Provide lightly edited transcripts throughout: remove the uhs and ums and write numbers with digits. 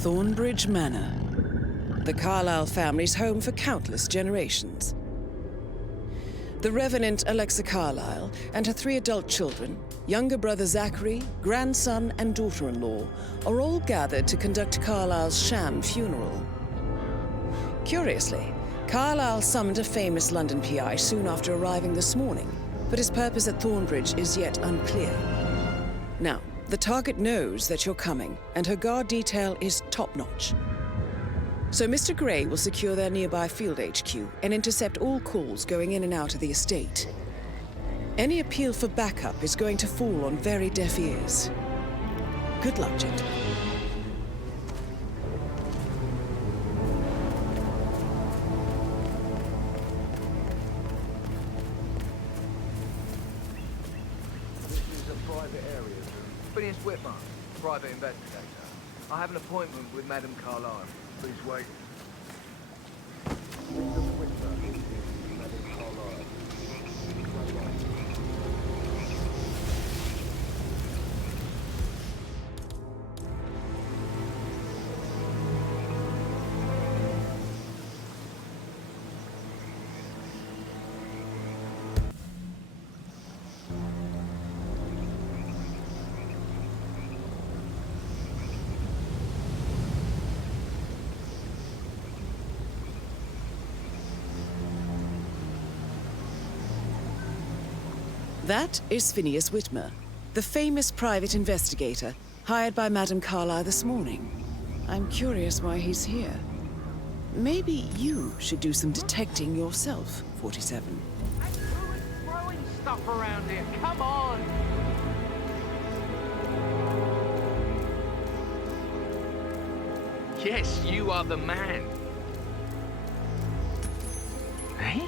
Thornbridge Manor, the Carlyle family's home for countless generations. The Revenant Alexa Carlyle and her 3 adult children, younger brother Zachary, grandson and daughter-in-law, are all gathered to conduct Carlyle's sham funeral. Curiously, Carlyle summoned a famous London PI soon after arriving this morning, but his purpose at Thornbridge is yet unclear. Now, the target knows that you're coming, and her guard detail is top-notch. So Mr. Gray will secure their nearby field HQ and intercept all calls going in and out of the estate. Any appeal for backup is going to fall on very deaf ears. Good luck, gentlemen. This is a private area. Phineas Whitmer, private investigator. I have an appointment with Madame Carlyle. Please wait. Mr. Whitmer, Madame Carlyle. That is Phineas Whitmer, the famous private investigator hired by Madame Carlyle this morning. I'm curious why he's here. Maybe you should do some detecting yourself, 47. I'm throwing stuff around here. Come on! Yes, you are the man. Hey?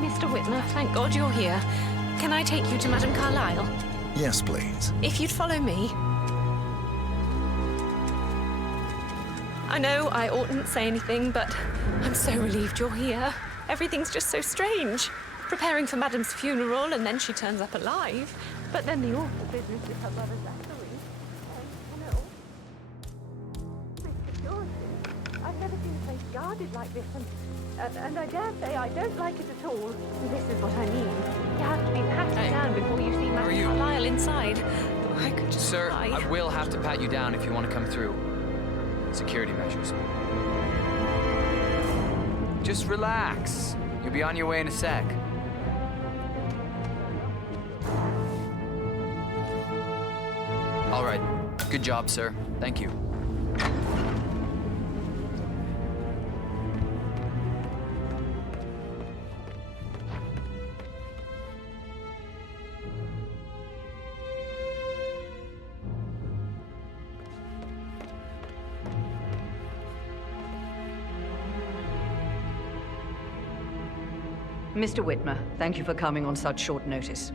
Mr. Whitmer, thank God you're here. Can I take you to Madame Carlyle? Yes, please. If you'd follow me. I know I oughtn't say anything, but I'm so relieved you're here. Everything's just so strange. Preparing for Madame's funeral, and then she turns up alive. But then the awful business with her brother Zachary. Strict security. I've never seen a place guarded like this, and I dare say I don't like it at all. This is what I mean. You have to be patted down before you see Madame Carlyle inside. I could just Sir, cry. I will have to pat you down if you want to come through. Security measures. Just relax. You'll be on your way in a sec. All right. Good job, sir. Thank you. Mr. Whitmer, thank you for coming on such short notice.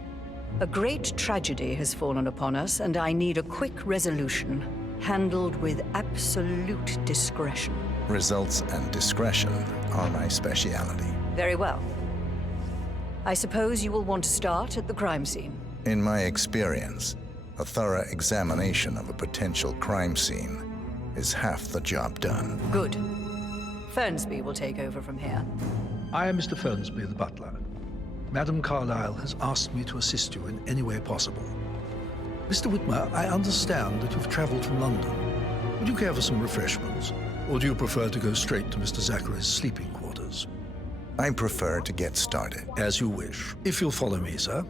A great tragedy has fallen upon us, and I need a quick resolution, handled with absolute discretion. Results and discretion are my speciality. Very well. I suppose you will want to start at the crime scene. In my experience, a thorough examination of a potential crime scene is half the job done. Good. Fernsby will take over from here. I am Mr. Fernsby, the butler. Madame Carlyle has asked me to assist you in any way possible. Mr. Whitmer, I understand that you've traveled from London. Would you care for some refreshments? Or do you prefer to go straight to Mr. Zachary's sleeping quarters? I prefer to get started. As you wish. If you'll follow me, sir.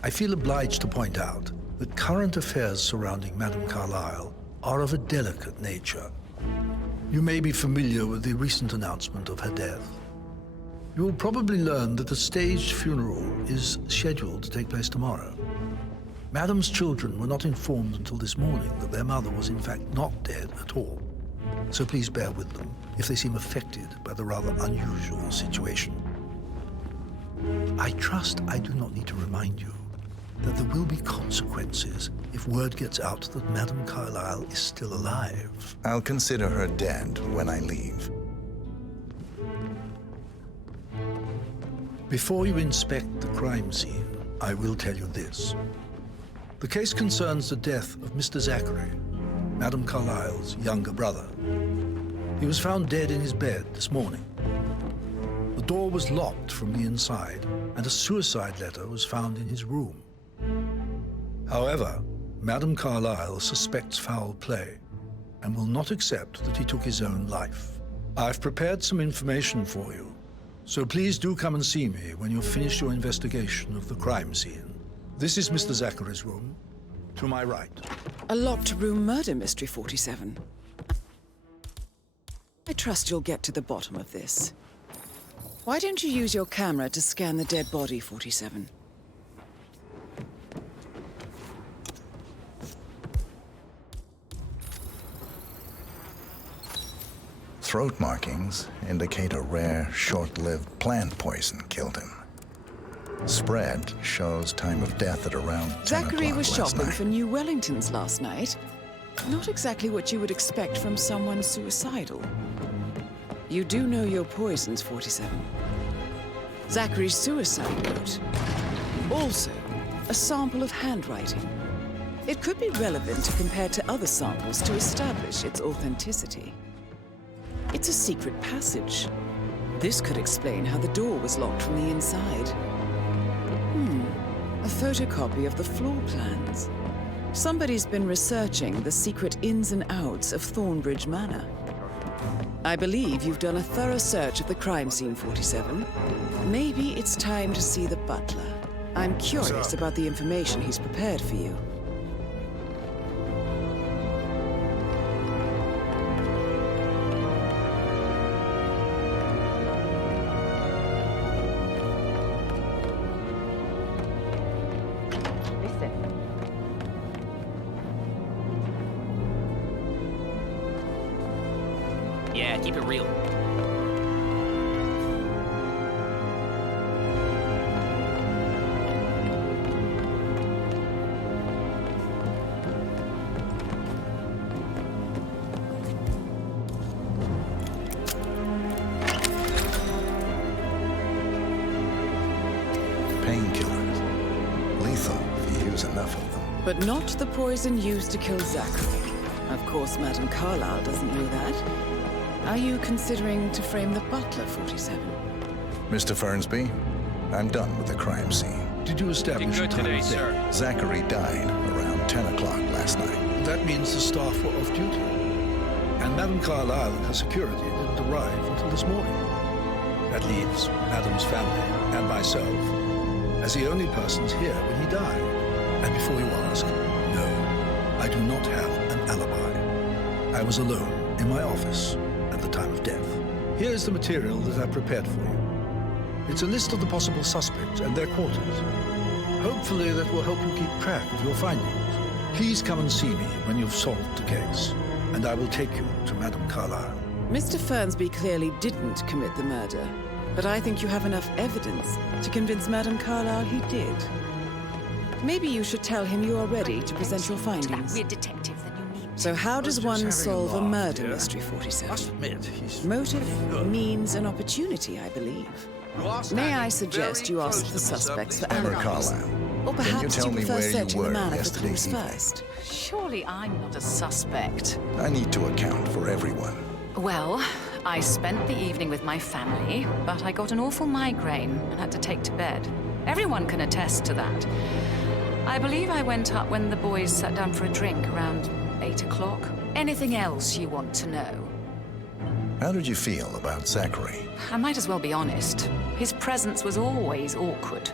I feel obliged to point out that current affairs surrounding Madame Carlyle are of a delicate nature. You may be familiar with the recent announcement of her death. You will probably learn that a staged funeral is scheduled to take place tomorrow. Madam's children were not informed until this morning that their mother was in fact not dead at all. So please bear with them if they seem affected by the rather unusual situation. I trust I do not need to remind you that there will be consequences if word gets out that Madame Carlyle is still alive. I'll consider her dead when I leave. Before you inspect the crime scene, I will tell you this. The case concerns the death of Mr. Zachary, Madame Carlyle's younger brother. He was found dead in his bed this morning. The door was locked from the inside, and a suicide letter was found in his room. However, Madame Carlyle suspects foul play and will not accept that he took his own life. I've prepared some information for you, so please do come and see me when you've finished your investigation of the crime scene. This is Mr. Zachary's room, to my right. A locked room murder mystery, 47. I trust you'll get to the bottom of this. Why don't you use your camera to scan the dead body, 47? Throat markings indicate a rare, short-lived plant poison killed him. Spread shows time of death at around 10 Zachary o'clock was last shopping night. for New Wellingtons last night. Not exactly what you would expect from someone suicidal. You do know your poisons, 47. Zachary's suicide note. Also, a sample of handwriting. It could be relevant to compare to other samples to establish its authenticity. It's a secret passage. This could explain how the door was locked from the inside. A photocopy of the floor plans. Somebody's been researching the secret ins and outs of Thornbridge Manor. I believe you've done a thorough search of the crime scene, 47. Maybe it's time to see the butler. I'm curious about the information he's prepared for you. Yeah, keep it real. Painkillers. Lethal if you use enough of them. But not the poison used to kill Zachary. Of course, Madame Carlyle doesn't know that. Are you considering to frame the butler, 47? Mr. Fernsby, I'm done with the crime scene. Did you establish Good time today, of death? sir. Zachary died around 10 o'clock last night. That means the staff were off duty. And Madame Carlyle and her security didn't arrive until this morning. That leaves Madame's family and myself as the only persons here when he died. And before you ask, no, I do not have an alibi. I was alone in my office at the time of death. Here's the material that I prepared for you. It's a list of the possible suspects and their quarters. Hopefully that will help you keep track of your findings. Please come and see me when you've solved the case, and I will take you to Madame Carlyle. Mr. Fernsby clearly didn't commit the murder, but I think you have enough evidence to convince Madame Carlyle he did. Maybe you should tell him you are ready to present your findings. We're detective, then you need. So how does one solve a murder mystery, Must 47? admit, he's Motive means an opportunity, I believe. May I suggest you ask the suspects for Emma alibis? Carlyle, Or can you perhaps tell you me prefer where you searching the were manor for yesterday clues evening? first? Surely I'm not a suspect. I need to account for everyone. Well, I spent the evening with my family, but I got an awful migraine and had to take to bed. Everyone can attest to that. I believe I went up when the boys sat down for a drink around 8 o'clock. Anything else you want to know? How did you feel about Zachary? I might as well be honest. His presence was always awkward.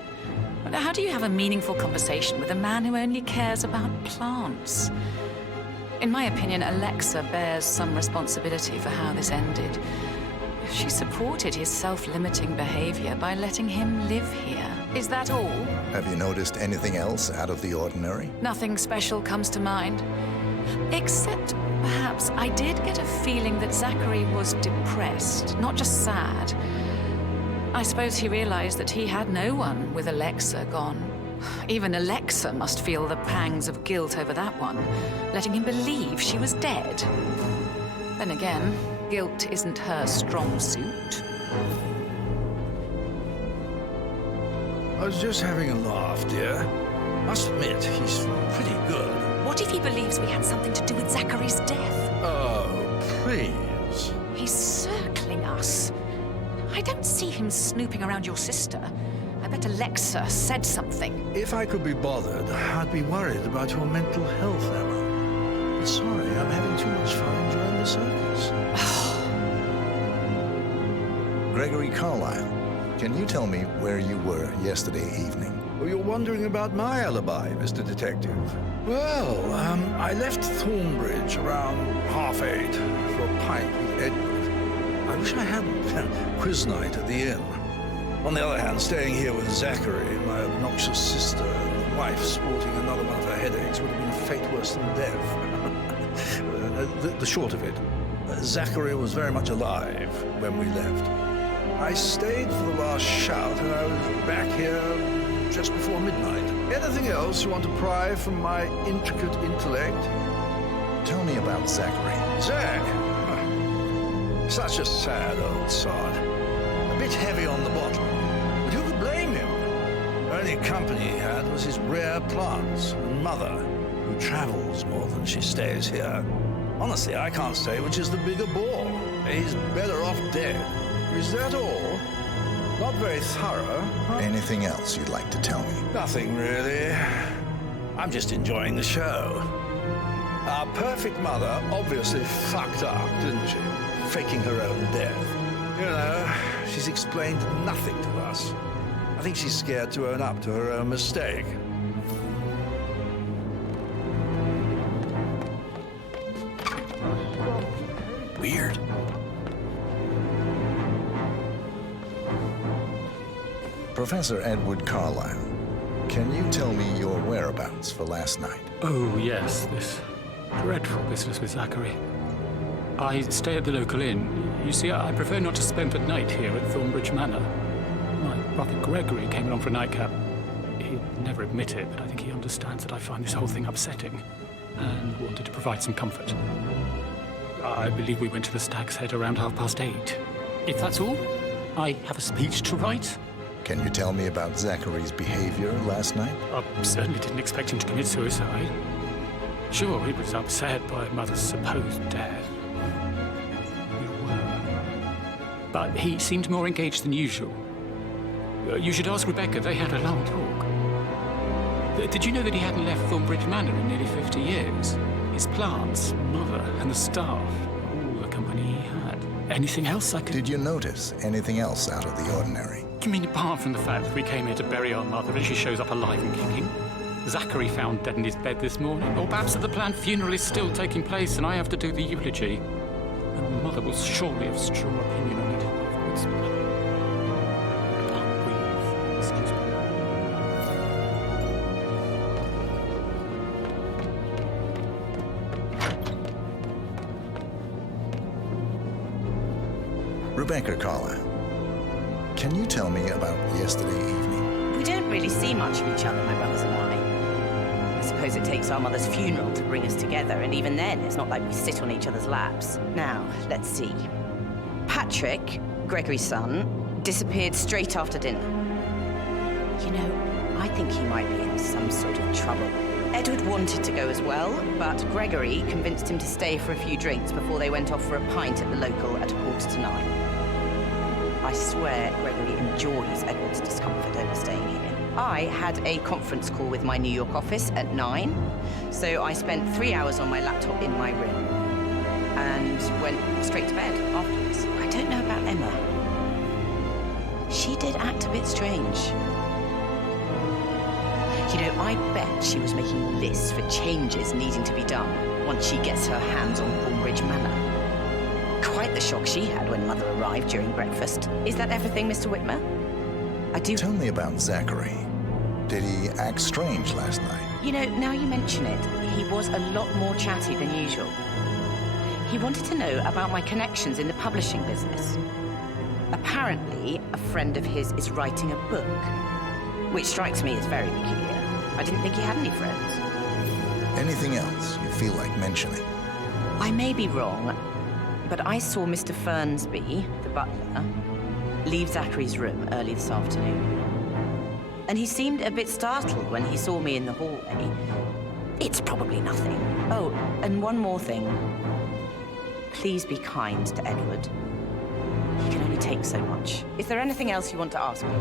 But how do you have a meaningful conversation with a man who only cares about plants? In my opinion, Alexa bears some responsibility for how this ended. She supported his self-limiting behavior by letting him live here. Is that all? Have you noticed anything else out of the ordinary? Nothing special comes to mind. Except, perhaps, I did get a feeling that Zachary was depressed, not just sad. I suppose he realized that he had no one with Alexa gone. Even Alexa must feel the pangs of guilt over that one, letting him believe she was dead. Then again, guilt isn't her strong suit. I was just having a laugh, dear. Must admit, he's pretty good. What if he believes we had something to do with Zachary's death? Oh, please. He's circling us. I don't see him snooping around your sister. I bet Alexa said something. If I could be bothered, I'd be worried about your mental health, Emma. But sorry, I'm having too much fun enjoying the circus. Gregory Carlyle, can you tell me where you were yesterday evening? Well, you're wondering about my alibi, Mr. Detective. Well, I left Thornbridge around 8:30 for a pint with Edward. I wish I hadn't. Quiz night at the inn. On the other hand, staying here with Zachary, my obnoxious sister, and the wife sporting another one of her headaches would have been a fate worse than death. The short of it, Zachary was very much alive when we left. I stayed for the last shout, and I was back here just before midnight. Anything else you want to pry from my intricate intellect? Tell me about Zachary. Zach! Such a sad old sod. A bit heavy on the bottom. But who could blame him? The only company he had was his rare plants and mother, who travels more than she stays here. Honestly, I can't say which is the bigger bore. He's better off dead. Is that all? Not very thorough, huh? Anything else you'd like to tell me? Nothing really. I'm just enjoying the show. Our perfect mother obviously fucked up, didn't she? Faking her own death. You know, she's explained nothing to us. I think she's scared to own up to her own mistake. Weird. Professor Edward Carlyle, can you tell me your whereabouts for last night? Oh, yes, this dreadful business with Zachary. I stay at the local inn. You see, I prefer not to spend the night here at Thornbridge Manor. My brother Gregory came along for a nightcap. He'd never admit it, but I think he understands that I find this whole thing upsetting and wanted to provide some comfort. I believe we went to the Stag's Head around 8:30. If that's all, I have a speech to write. Can you tell me about Zachary's behavior last night? I certainly didn't expect him to commit suicide. Sure, he was upset by Mother's supposed death. We were. But he seemed more engaged than usual. You should ask Rebecca. They had a long talk. Did you know that he hadn't left Thornbridge Manor in nearly 50 years? His plants, Mother, and the staff, all the company he had. Anything else I could... Did you notice anything else out of the ordinary? You mean apart from the fact that we came here to bury our mother and she shows up alive and kicking? Zachary found dead in his bed this morning? Or perhaps that the planned funeral is still taking place and I have to do the eulogy? And Mother will surely have strong opinion on it afterwards. I can't breathe. Excuse me. Rebecca Carlyle, can you tell me about yesterday evening? We don't really see much of each other, my brothers and I. I suppose it takes our mother's funeral to bring us together, and even then, it's not like we sit on each other's laps. Now, let's see. Patrick, Gregory's son, disappeared straight after dinner. You know, I think he might be in some sort of trouble. Edward wanted to go as well, but Gregory convinced him to stay for a few drinks before they went off for a pint at the local at 9:15. I swear Gregory enjoys Edward's discomfort over staying here. I had a conference call with my New York office at 9, so I spent 3 hours on my laptop in my room and went straight to bed afterwards. I don't know about Emma. She did act a bit strange. You know, I bet she was making lists for changes needing to be done once she gets her hands on Thornbridge Manor. Quite the shock she had when Mother arrived during breakfast. Is that everything, Mr. Whitmer? I do... Tell me about Zachary. Did he act strange last night? You know, now you mention it, he was a lot more chatty than usual. He wanted to know about my connections in the publishing business. Apparently, a friend of his is writing a book, which strikes me as very peculiar. I didn't think he had any friends. Anything else you feel like mentioning? I may be wrong, but I saw Mr. Fernsby, the butler, leave Zachary's room early this afternoon. And he seemed a bit startled when he saw me in the hallway. It's probably nothing. Oh, and one more thing. Please be kind to Edward. He can only take so much. Is there anything else you want to ask me?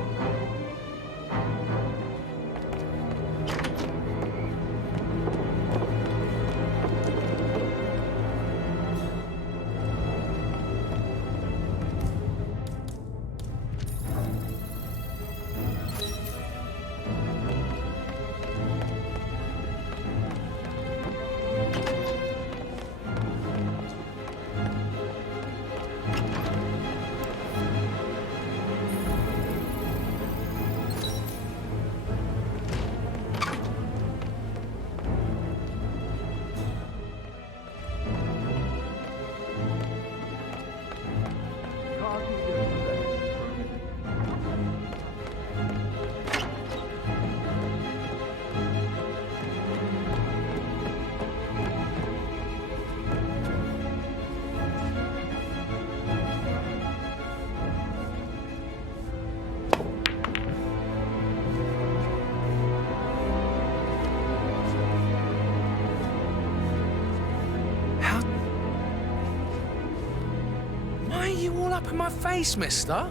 Up in my face, mister.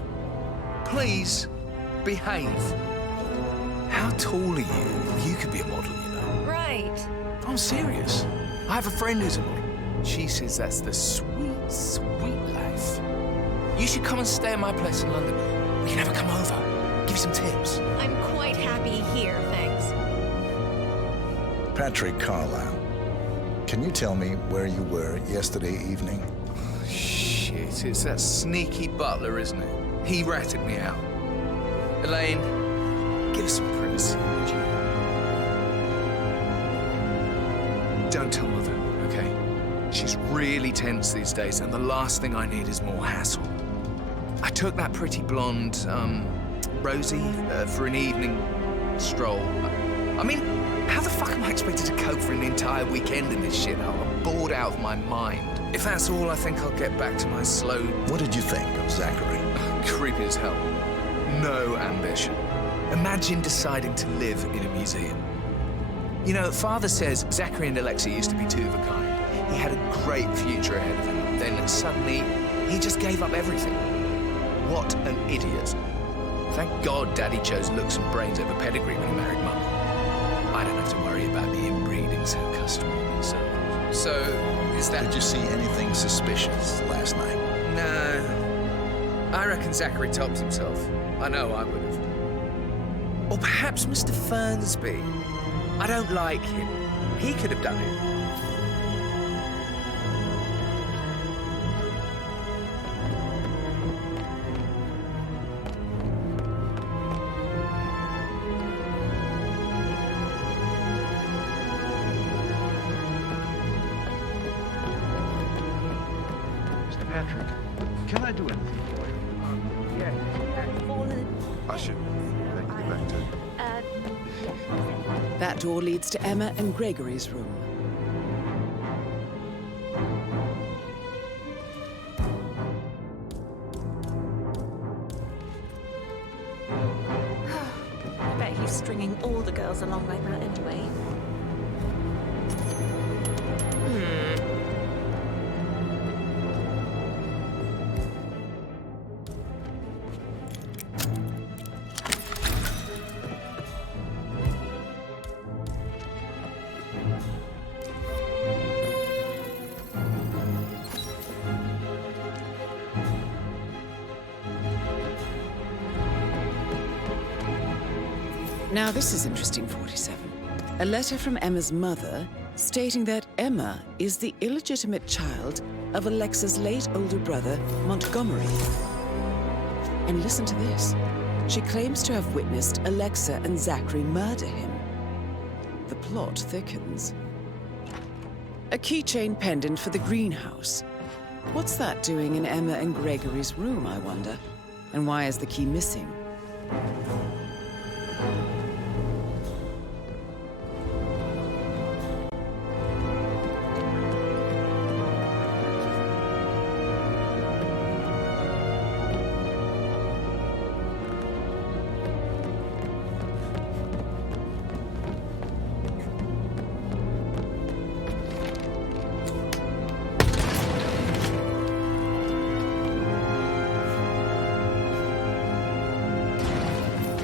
Please, behave. How tall are you? You could be a model, you know. Right. I'm serious. I have a friend who's a model. She says that's the sweet, sweet life. You should come and stay at my place in London. We can have her come over. Give you some tips. I'm quite happy here, thanks. Patrick Carlyle, can you tell me where you were yesterday evening? Shit, it's that sneaky butler, isn't it? He ratted me out. Elaine, give us some privacy, would you? Don't tell Mother, okay? She's really tense these days, and the last thing I need is more hassle. I took that pretty blonde, Rosie, for an evening stroll. I mean, how the fuck am I expected to cope for an entire weekend in this shithole? I'm bored out of my mind. If that's all, I think I'll get back to my slow... What did you think of Zachary? Creepy as hell. No ambition. Imagine deciding to live in a museum. You know, Father says Zachary and Alexa used to be two of a kind. He had a great future ahead of him. Then suddenly, he just gave up everything. What an idiot. Thank God Daddy chose looks and brains over pedigree when he married Mum. I don't have to worry about the inbreeding so customary in these circles. So, is that... Did you see anything suspicious last night? No. I reckon Zachary tops himself. I know I would have. Or perhaps Mr. Fernsby. I don't like him. He could have done it. Mr. Patrick, can I do anything for you? I should let you get back to it. That door leads to Emma and Gregory's room. I bet he's stringing all the girls along like that anyway. Now this is interesting, 47. A letter from Emma's mother stating that Emma is the illegitimate child of Alexa's late older brother, Montgomery. And listen to this. She claims to have witnessed Alexa and Zachary murder him. The plot thickens. A keychain pendant for the greenhouse. What's that doing in Emma and Gregory's room, I wonder? And why is the key missing?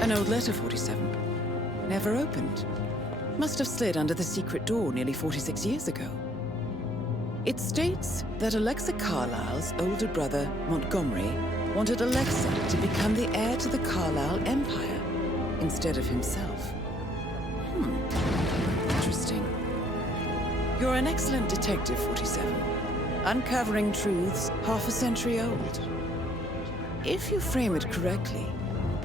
An old letter, 47. Never opened. Must have slid under the secret door nearly 46 years ago. It states that Alexa Carlisle's older brother, Montgomery, wanted Alexa to become the heir to the Carlisle Empire instead of himself. Interesting. You're an excellent detective, 47. Uncovering truths half a century old. If you frame it correctly,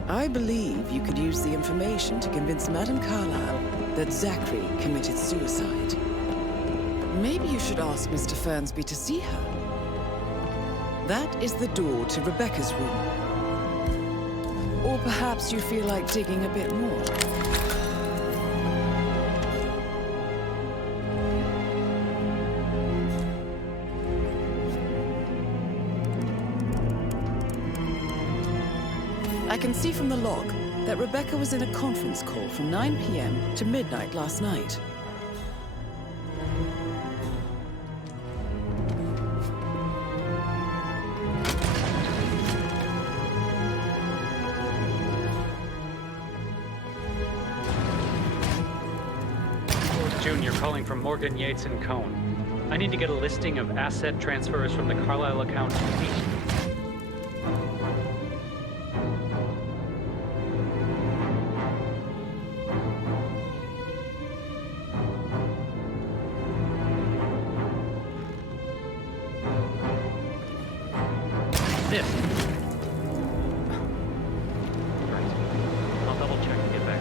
I believe you could use the information to convince Madame Carlisle that Zachary committed suicide. Maybe you should ask Mr. Fernsby to see her. That is the door to Rebecca's room. Or perhaps you feel like digging a bit more. I can see from the log that Rebecca was in a conference call from 9 p.m. to midnight last night. Junior calling from Morgan, Yates & Cohn. I need to get a listing of asset transfers from the Carlisle account. This. Right. I'll double check and get back.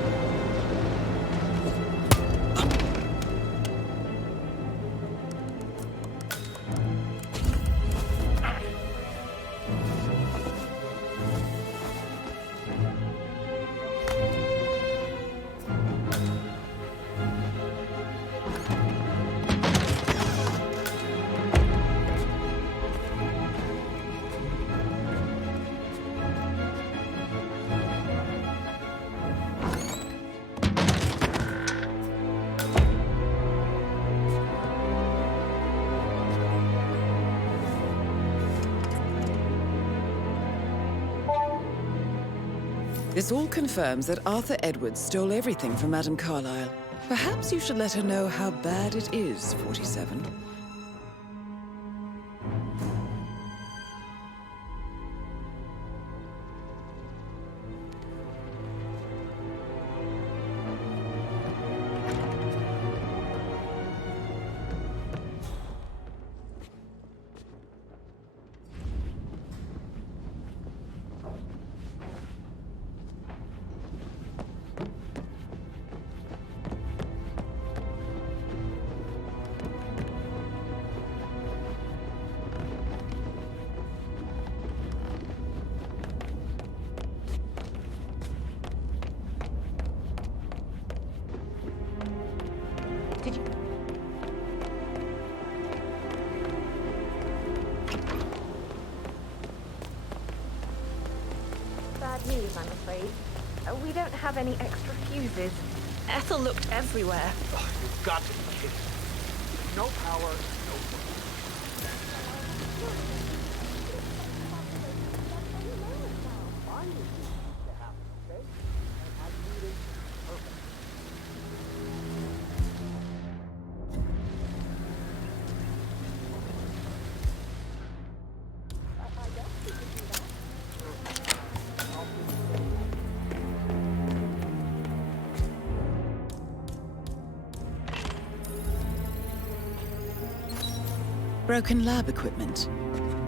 This all confirms that Arthur Edwards stole everything from Madame Carlisle. Perhaps you should let her know how bad it is, 47. Bad news, I'm afraid. We don't have any extra fuses. Ethel looked everywhere. Oh, you've got to be kidding. No power, no food. Broken lab equipment.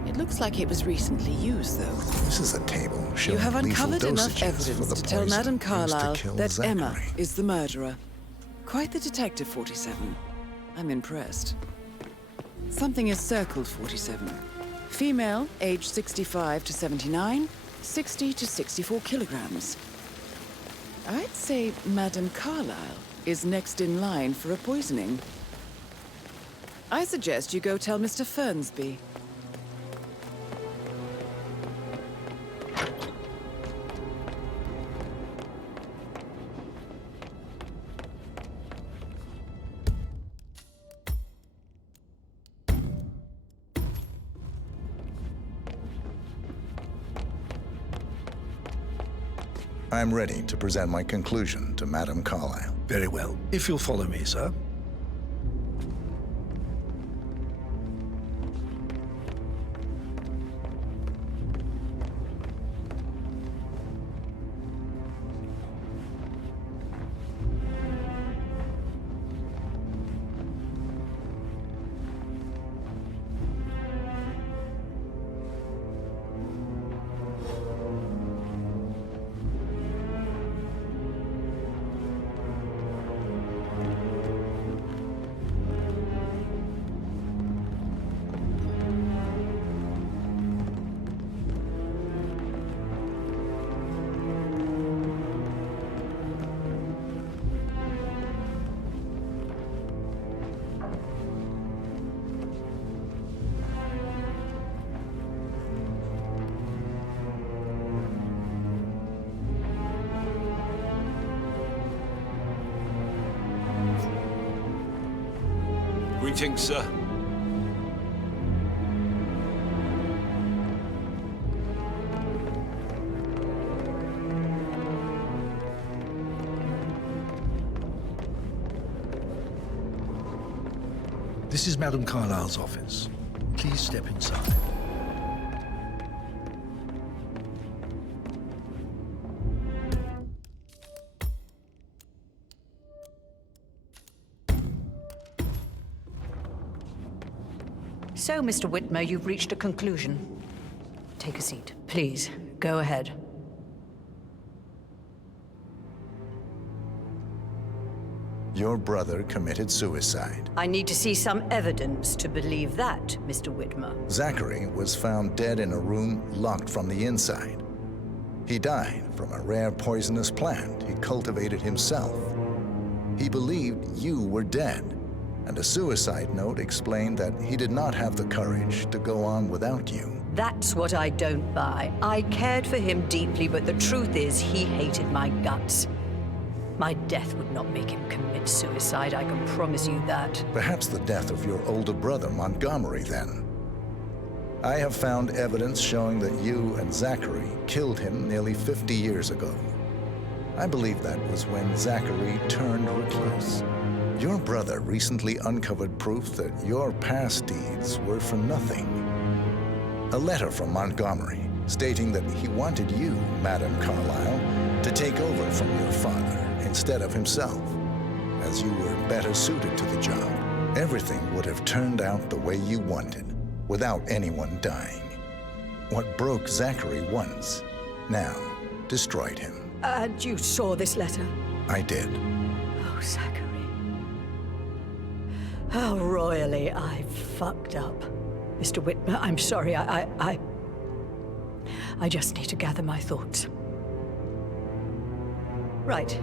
It looks like it was recently used, though. This is a table You showing have lethal uncovered enough dosages for evidence the to tell poison Madame used to Carlyle kill that Zachary. Emma is the murderer. Quite the detective, 47. I'm impressed. Something is circled, 47. Female, age 65 to 79, 60 to 64 kilograms. I'd say Madame Carlyle is next in line for a poisoning. I suggest you go tell Mr. Fernsby. I'm ready to present my conclusion to Madame Carlyle. Very well. If you'll follow me, sir. Greetings, sir. This is Madame Carlyle's office. Please step inside. So, Mr. Whitmer, you've reached a conclusion. Take a seat. Please, go ahead. Your brother committed suicide. I need to see some evidence to believe that, Mr. Whitmer. Zachary was found dead in a room locked from the inside. He died from a rare poisonous plant he cultivated himself. He believed you were dead, and a suicide note explained that he did not have the courage to go on without you. That's what I don't buy. I cared for him deeply, but the truth is he hated my guts. My death would not make him commit suicide, I can promise you that. Perhaps the death of your older brother, Montgomery, then. I have found evidence showing that you and Zachary killed him nearly 50 years ago. I believe that was when Zachary turned recluse. Your brother recently uncovered proof that your past deeds were for nothing. A letter from Montgomery stating that he wanted you, Madame Carlyle, to take over from your father instead of himself, as you were better suited to the job. Everything would have turned out the way you wanted, without anyone dying. What broke Zachary once, now destroyed him. And you saw this letter? I did. Oh, Zachary. How royally I fucked up. Mr. Whitmer, I'm sorry, I just need to gather my thoughts. Right.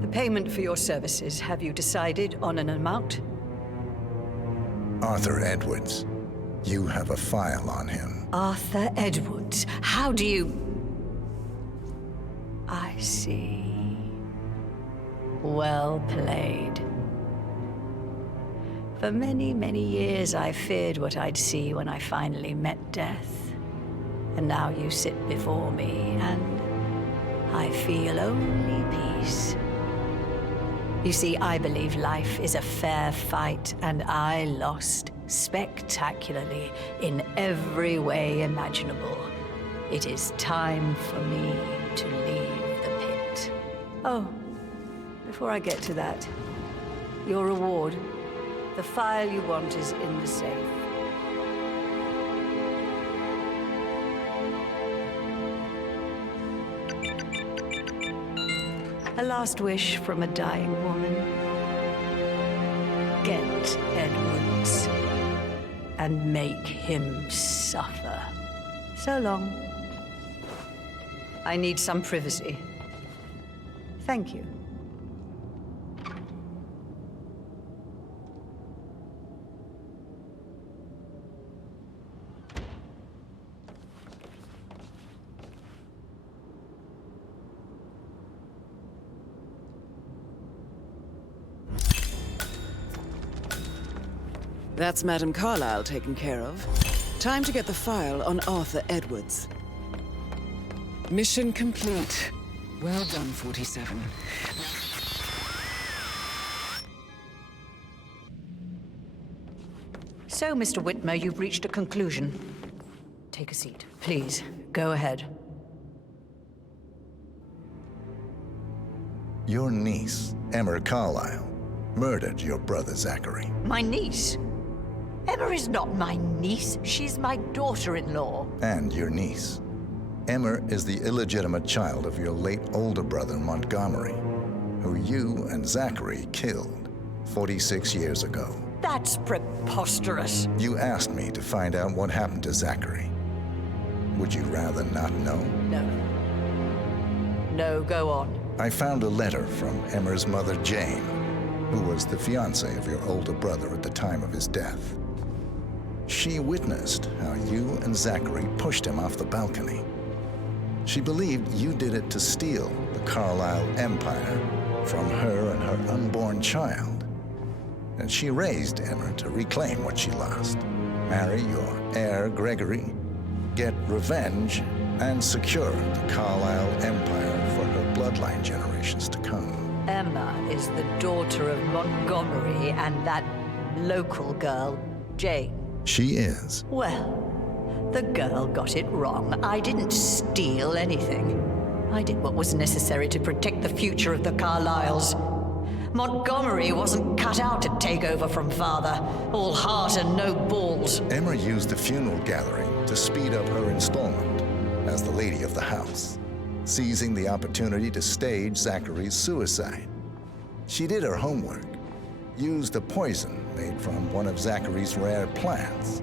The payment for your services, have you decided on an amount? Arthur Edwards. You have a file on him. Arthur Edwards. How do you... I see. Well played. For many, many years, I feared what I'd see when I finally met death. And now you sit before me, and I feel only peace. You see, I believe life is a fair fight, and I lost spectacularly in every way imaginable. It is time for me to leave the pit. Oh, before I get to that, your reward. The file you want is in the safe. A last wish from a dying woman. Get Edwards and make him suffer. So long. I need some privacy. Thank you. That's Madame Carlyle taken care of. Time to get the file on Arthur Edwards. Mission complete. Well done, 47. So, Mr. Whitmer, you've reached a conclusion. Take a seat. Please, go ahead. Your niece, Emma Carlyle, murdered your brother Zachary. My niece? Emma is not my niece. She's my daughter-in-law. And your niece. Emma is the illegitimate child of your late older brother Montgomery, who you and Zachary killed 46 years ago. That's preposterous. You asked me to find out what happened to Zachary. Would you rather not know? No. No, go on. I found a letter from Emma's mother, Jane, who was the fiancée of your older brother at the time of his death. She witnessed how you and Zachary pushed him off the balcony. She believed you did it to steal the Carlyle empire from her and her unborn child. And she raised Emma to reclaim what she lost, marry your heir, Gregory, get revenge, and secure the Carlyle empire for her bloodline generations to come. Emma is the daughter of Montgomery and that local girl, Jane. She is. Well, the girl got it wrong. I didn't steal anything. I did what was necessary to protect the future of the Carlyles. Montgomery wasn't cut out to take over from father, all heart and no balls. Emma used the funeral gathering to speed up her installment as the lady of the house, seizing the opportunity to stage Zachary's suicide. She did her homework, used a poison made from one of Zachary's rare plants,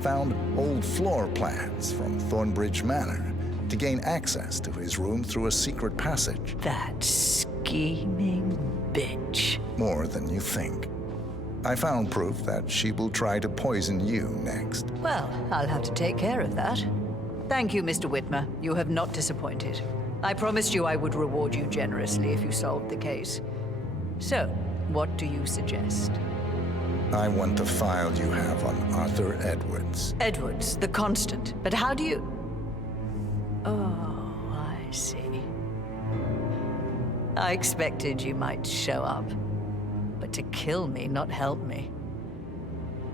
found old floor plans from Thornbridge Manor to gain access to his room through a secret passage. That scheming bitch. More than you think. I found proof that she will try to poison you next. Well, I'll have to take care of that. Thank you, Mr. Whitmer. You have not disappointed. I promised you I would reward you generously if you solved the case. So, what do you suggest? I want the file you have on Arthur Edwards. Edwards, the constant. But how do you... Oh, I see. I expected you might show up. But to kill me, not help me.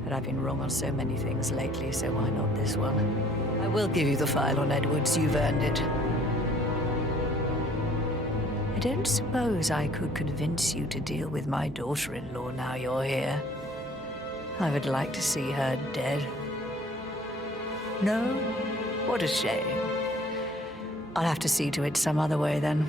But I've been wrong on so many things lately, so why not this one? I will give you the file on Edwards. You've earned it. I don't suppose I could convince you to deal with my daughter-in-law now you're here. I would like to see her dead. No? What a shame. I'll have to see to it some other way then.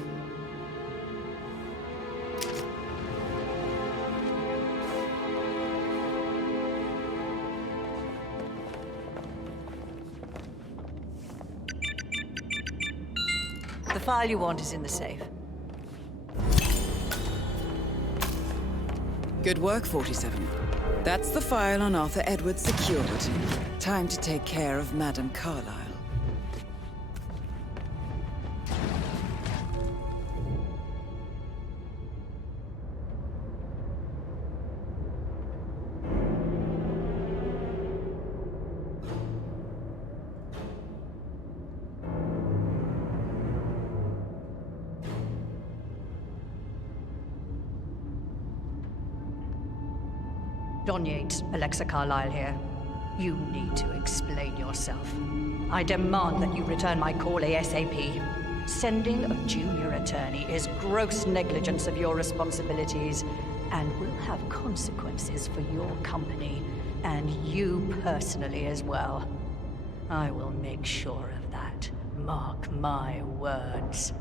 The file you want is in the safe. Good work, 47. That's the file on Arthur Edwards secured. Time to take care of Madame Carlyle. Don Yates, Alexa Carlyle here. You need to explain yourself. I demand that you return my call ASAP. Sending a junior attorney is gross negligence of your responsibilities and will have consequences for your company and you personally as well. I will make sure of that. Mark my words.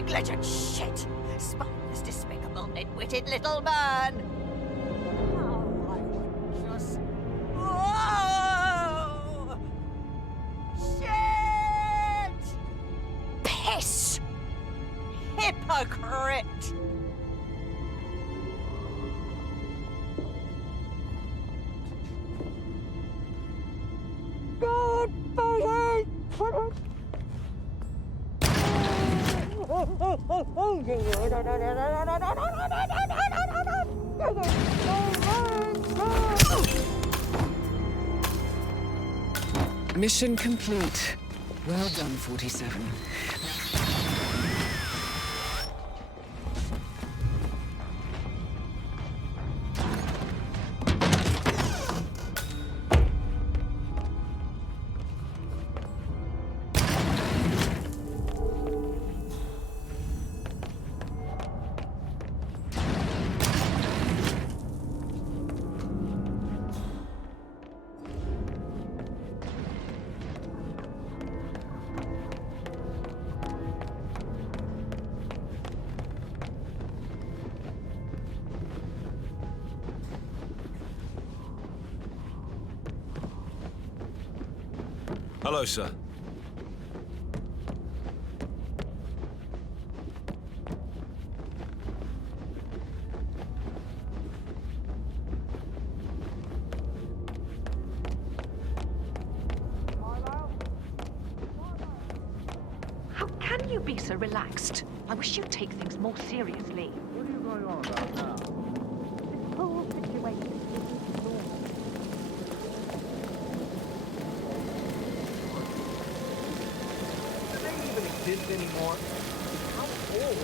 negligent shit! Spineless, despicable, nit-witted little man! Oh, I would just... Whoa! Shit! Piss! Hypocrite! God, Mission complete. Well done, 47. Hello, sir. How can you be so relaxed? I wish you'd take things more seriously. What are you going on about now? This whole situation is normal. Do they even exist anymore? How old?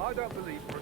I don't believe for